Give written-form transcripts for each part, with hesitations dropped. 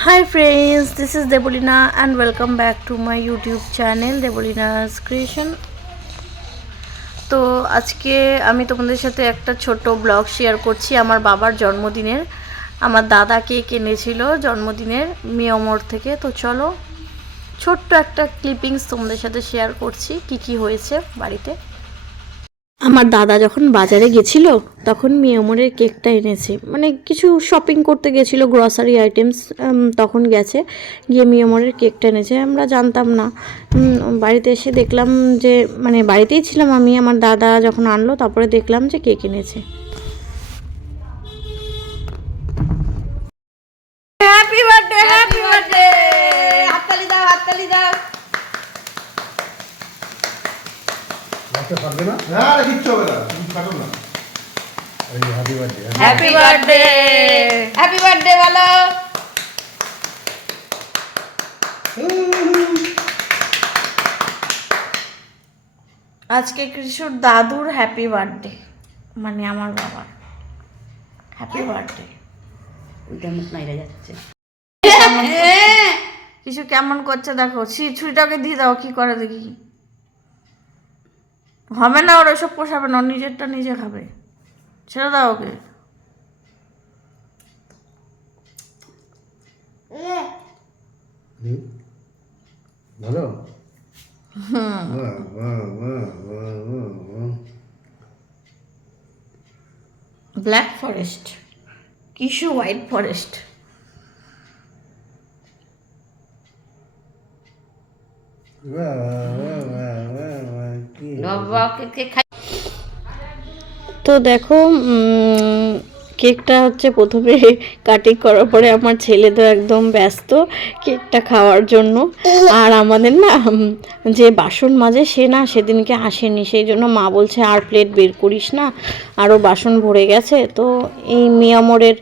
Hi friends, this is Debolina and welcome back to my YouTube channel Debolina's Creation. তো আজকে আমি তোমাদের সাথে একটা ছোট ব্লগ শেয়ার করছি আমার বাবার জন্মদিনের। আমার দাদা কেক এনেছিল জন্মদিনের মিয়ামোর থেকে। তো চলো ছোট্ট একটা ক্লিপিংস তোমাদের সাথে শেয়ার করছি কি হয়েছে বাড়িতে। আমার দাদা যখন বাজারে গেছিল তখন মিয়ামোরের কেকটা এনেছে, মানে কিছু শপিং করতে গেছিলো, গ্রসারি আইটেমস তখন গেছে, গিয়ে মিয়ামোরের কেকটা এনেছে। আমরা জানতাম না, বাড়িতে এসে দেখলাম যে, মানে বাড়িতেই ছিলাম আমি, আমার দাদা যখন আনলো তারপরে দেখলাম যে কেক এনেছে। হ্যাপি বার্থডে, হ্যাপি বার্থডে, হাততালি দাও, হাততালি দাও। পারবে না? না কিচ্ছু হবে না, তুমি কাটো না। Happy birthday, happy birthday, happy birthday বলো। আজকে কৃষুর দাদুর হ্যাপি বার্থডে, মানে আমার বাবার হ্যাপি বার্থডে। ওইটা মুখ নাইরা যাচ্ছে। কিছু কেমন করছে দেখো, ছুরিটাকে দিয়ে দাও, কি করে দেখি। হবে না, ওর ওসব পোষাবে না, নিজেরটা নিজে খাবে, ছেড়ে দাও ওকে। ভালো। ব্ল্যাক ফরেস্ট, কিশু হোয়াইট ফরেস্ট। তো দেখো কেকটা হচ্ছে প্রথমে কাটিং করার পরে আমার ছেলে তো একদম ব্যস্ত কেকটা খাওয়ার জন্য। আর আমাদের না যে বাসন মাজে সে না সেদিনকে আসেনি, সেই জন্য মা বলছে আর প্লেট বের করিস না, আরও বাসন ভরে গেছে। তো এই মিয়ামোরের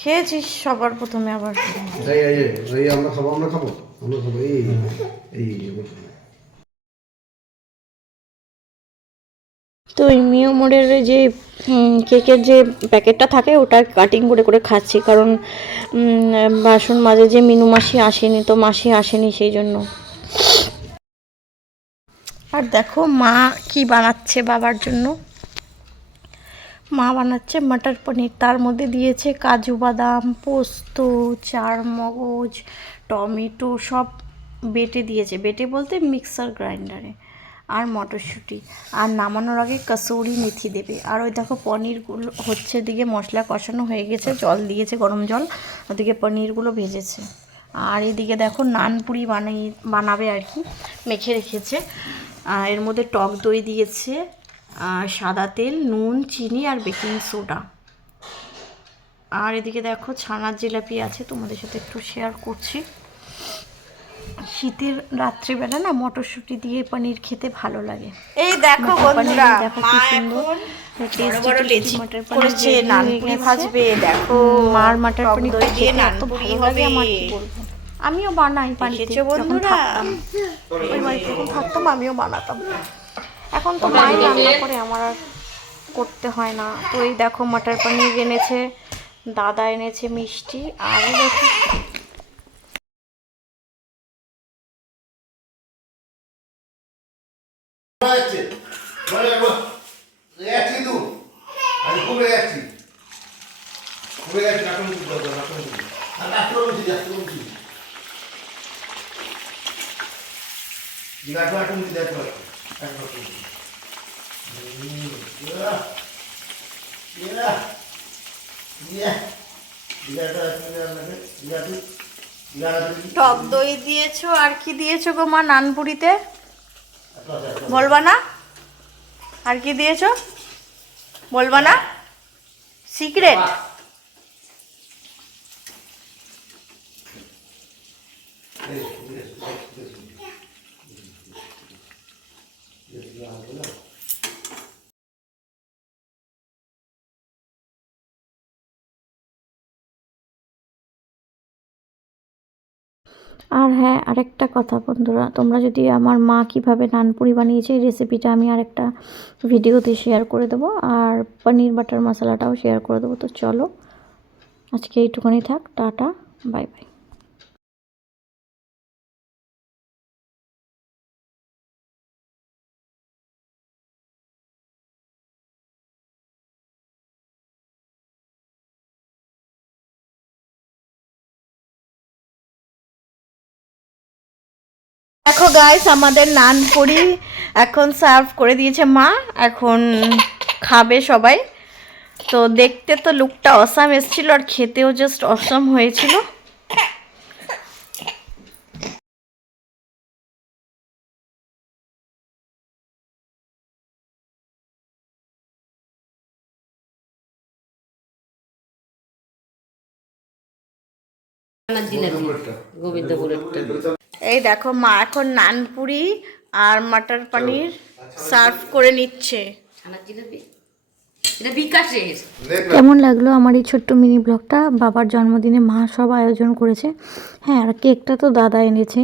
খেয়েছিস সবার প্রথমে আবার আমরা খাবো, আমরা খাবো, আমরা খাবো। এই তো এই মিয়ামোরের যে কেকের যে প্যাকেটটা থাকে ওটা কাটিং করে করে খাচ্ছি, কারণ বাসন মাজে যে মিনু মাসি আসেনি, তো মাসি আসেনি সেই জন্য। আর দেখো মা কি বানাচ্ছে বাবার জন্য। মা বানাচ্ছে মটর পনির, তার মধ্যে দিয়েছে কাজু বাদাম, পোস্ত, চারমগজ, টমেটো সব বেটে দিয়েছে, বেটে বলতে মিক্সার গ্রাইন্ডারে, আর মটরশুঁটি। আর নামানোর আগে কসুরি মেথি দেবে। আর ওই দেখো পনিরগুলো হচ্ছে, দিকে মশলা কষানো হয়ে গেছে, জল দিয়েছে গরম জল, ওদিকে পনিরগুলো ভেজেছে। আর এদিকে দেখো নানপুরি বানাবে আর কি, মেখে রেখেছে। এর মধ্যে টক দই দিয়েছে, সাদা তেল, নুন, চিনি আর বেকিং সোডা। আর এদিকে দেখো ছানার জিলাপি আছে, তোমাদের সাথে একটু শেয়ার করছি। শীতের রাত্রিবেলা না মটরশুঁটি দিয়ে পনির খেতে ভালো লাগে। এই দেখো বন্ধুরা, দেখো মা কি সুন্দর এখন বড় লেচি মটর করেছে, নানপুরি ভাজবে। দেখো মার মটর টক পনির দই দিয়ে এত নানপুরি ভালো হবে। লাগে, আমার কি বলবো। আমিও বানাই বাড়িতে, দেখেছো যখন বন্ধুরা? থাকতাম ওই বাড়িতে যখন থাকতাম আমিও বানাতাম। এখন তো মাই রান্না করে, আমার আর করতে হয় না। তো এই দেখো মটর পনির এনেছে, দাদা এনেছে মিষ্টি। আর দেখো টক দই দিয়েছো, আর কি দিয়েছো গো মা নানপুরিতে, বলবা না? আর কি দিয়েছো বলবা না, সিক্রেট? আর হ্যাঁ, আরেকটা কথা বন্ধুরা, তোমরা যদি আমার মা কিভাবে নানপুরি বানিয়েছে এই রেসিপিটা আমি আরেকটা ভিডিওতে শেয়ার করে দেবো, আর পনির বাটার মশলাটাও শেয়ার করে দেবো। তো চলো আজকে এইটুকুনি থাক, টাটা। Bye bye. দেখো গাইস, আমাদের নানপুরি এখন সার্ভ করে দিয়েছে মা, এখন খাবে সবাই। তো দেখতে তো লুকটা অসাম এসেছিল, আর খেতেও জাস্ট অসাম হয়েছিল। এই দেখো মা এখন নানপুরি আর মটর পনির সার্ভ করে নিচ্ছে। কেমন লাগলো আমার এই ছোট্ট মিনি ব্লগটা? বাবার জন্মদিনে মা সব আয়োজন করেছে। হ্যাঁ, আর কেকটা তো দাদা এনেছে।